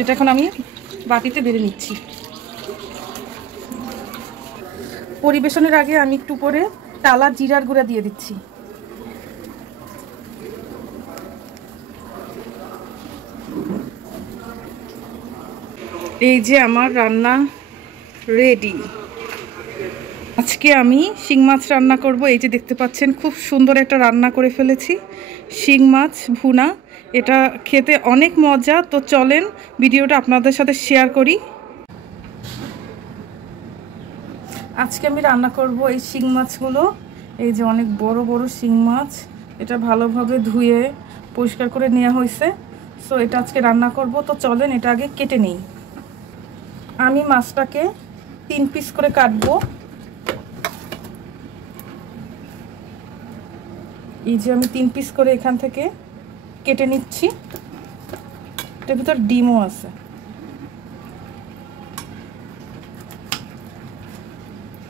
এটা এখন আমি বাটিতে বেড়ে নিচ্ছি। পরিবেশনের আগে আমি একটু করে টালা জিরার গুঁড়া দিয়ে দিচ্ছি। এই যে আমার রান্না রেডি। আজকে আমি শিং মাছ রান্না করব। এই যে দেখতে পাচ্ছেন খুব সুন্দর একটা রান্না করে ফেলেছি, শিং মাছ ভুনা। এটা খেতে অনেক মজা। তো চলেন ভিডিওটা আপনাদের সাথে শেয়ার করি। আজকে আমি রান্না করব এই শিং মাছগুলো। এই যে অনেক বড় বড় শিং মাছ, এটা ভালোভাবে ধুয়ে পরিষ্কার করে নেওয়া হয়েছে। সো এটা আজকে রান্না করব। তো চলেন এটা আগে কেটে নিই। আমি মাছটাকে 3 পিস করে কাটবো। এই যে আমি 3 পিস করে এখান থেকে কেটে নিচ্ছি। এটার ভিতর ডিমও আছে।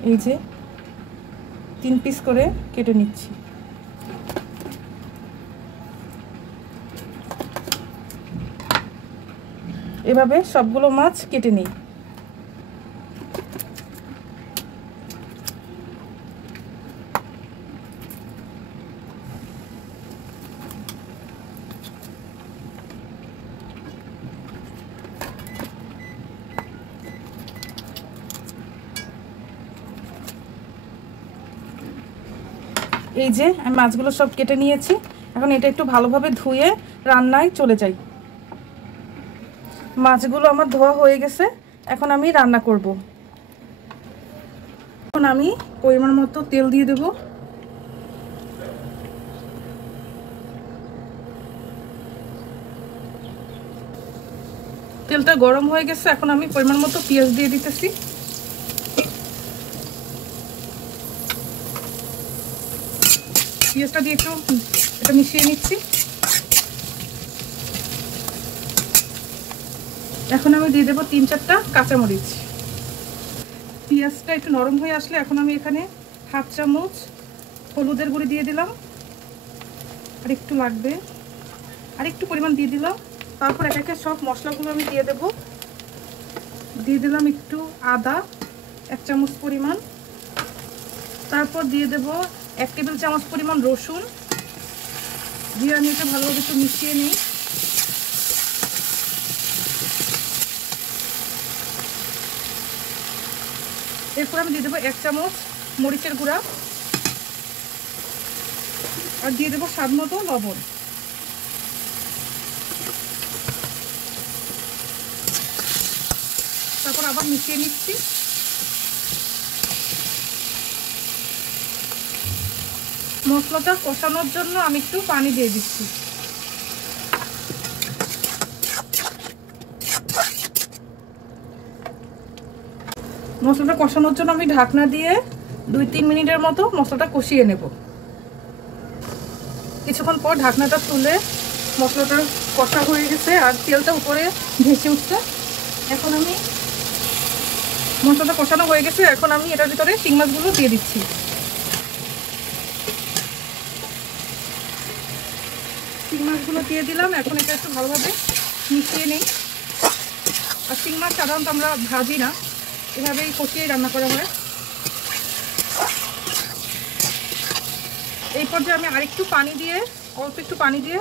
এই যে 3 পিস করে কেটে নিচ্ছি। এভাবে সবগুলো মাছ কেটে নিই। এই যে আমি মাছগুলো সব কেটে নিয়েছি। এখন এটা একটু ভালোভাবে ধুয়ে রান্নায় চলে যাই। মাছগুলো আমার ধোয়া হয়ে গেছে, এখন আমি রান্না করব। এখন আমি পরিমাণ মতো তেল দিয়ে দেব। তেলটা গরম হয়ে গেছে, এখন আমি পরিমাণ মতো পেঁয়াজ দিয়ে দিতেছি। পেঁয়াজটা দিয়ে একটু এটা মিশিয়ে নিচ্ছি। এখন আমি দিয়ে দেবো 3-4টা কাঁচামরিচ। পেঁয়াজটা একটু নরম হয়ে আসলে এখন আমি এখানে 1/2 চামচ হলুদের গুঁড়ি দিয়ে দিলাম। আর একটু লাগবে, আর একটু পরিমাণ দিয়ে দিলাম। তারপর একে একে সব মশলাগুলো আমি দিয়ে দেব। দিয়ে দিলাম একটু আদা 1 চামচ পরিমাণ। তারপর দিয়ে দেব 1 টেবিল চামচ পরিমাণ রসুন। দিয়ে আমি এটা ভালোভাবে একটু মিশিয়ে নিই। এরপর আমি দিয়ে দেবো 1 চামচ মরিচের গুঁড়া। আর দিয়ে দেবো স্বাদ মতো লবণ। তারপর আবার মিশিয়ে নিচ্ছি। মশলাটা কষানোর জন্য আমি একটু পানি দিয়ে দিচ্ছি। মশলাটা কষানোর জন্য আমি ঢাকনা দিয়ে 2-3 মিনিটের মতো মশলাটা কষিয়ে নেব। কিছুক্ষণ পর ঢাকনাটা তুলে মশলাটা কষা হয়ে গেছে আর তেলটা উপরে ভেসে উঠছে। এখন আমি মশলাটা কষানো হয়ে গেছে, এখন আমি এটার ভিতরে শিং মাছগুলো দিয়ে দিচ্ছি। শিং মাছগুলো দিয়ে দিলাম। এখন এটা একটু ভালোভাবে মিশিয়ে নিই। আর শিং মাছ সাধারণত আমরা ভাজি না, এভাবেই কষিয়ে রান্না করা হয়। এই পর্যায়ে আমি আরেকটু পানি দিয়ে, অল্প একটু পানি দিয়ে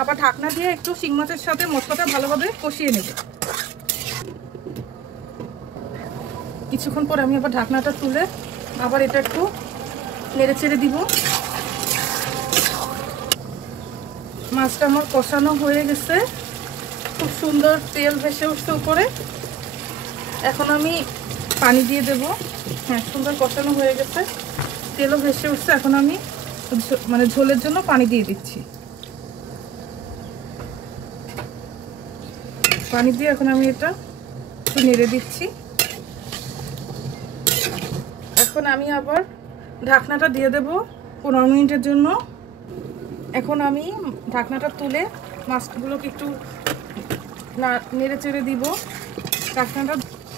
আবার ঢাকনা দিয়ে একটু শিং মাছের সাথে মশলাটা ভালোভাবে কষিয়ে নেব। কিছুক্ষণ পর আমি আবার ঢাকনাটা তুলে আবার এটা একটু নেড়ে চেড়ে দিব। মাছটা আমার কষানো হয়ে গেছে, খুব সুন্দর তেল ভেসে উঠছে উপরে। এখন আমি পানি দিয়ে দেব। হ্যাঁ, সুন্দর কষানো হয়ে গেছে, তেলও ভেসে উঠছে। এখন আমি মানে ঝোলের জন্য পানি দিয়ে দিচ্ছি। পানি দিয়ে এখন আমি এটা একটু নেড়ে দিচ্ছি। এখন আমি আবার ঢাকনাটা দিয়ে দেব 15 মিনিটের জন্য। এখন আমি ঢাকনাটা তুলে মাছগুলোকে একটু নেড়ে চেড়ে দিব। ঢাকনাটা,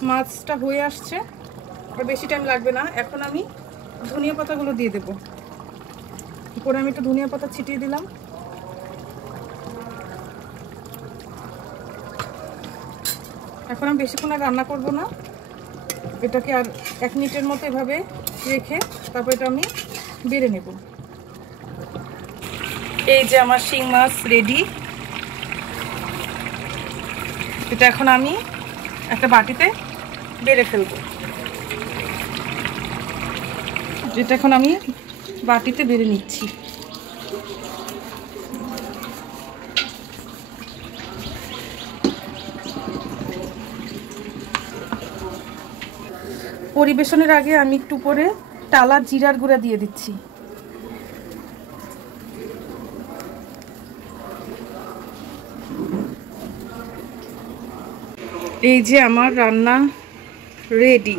মাছটা হয়ে আসছে, আর বেশি টাইম লাগবে না। এখন আমি ধনিয়া পাতাগুলো দিয়ে দেব। উপরে আমি একটু ধনিয়া পাতা ছিটিয়ে দিলাম। এখন আমি বেশিক্ষণ আর রান্না করব না, এটাকে আর 1 মিনিটের মতো এভাবে রেখে তারপর এটা আমি বেড়ে নেব। এই যে আমার শিং মাছ রেডি। এটা এখন আমি একটা বাটিতে বেড়ে ফেলবো। এটা এখন আমি বাটিতে বেড়ে নিচ্ছি। পরিবেশনের আগে আমি একটু করে টালা জিরার গুঁড়া দিয়ে দিচ্ছি। এই যে আমার রান্না রেডি।